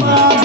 Mama.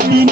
Argentina.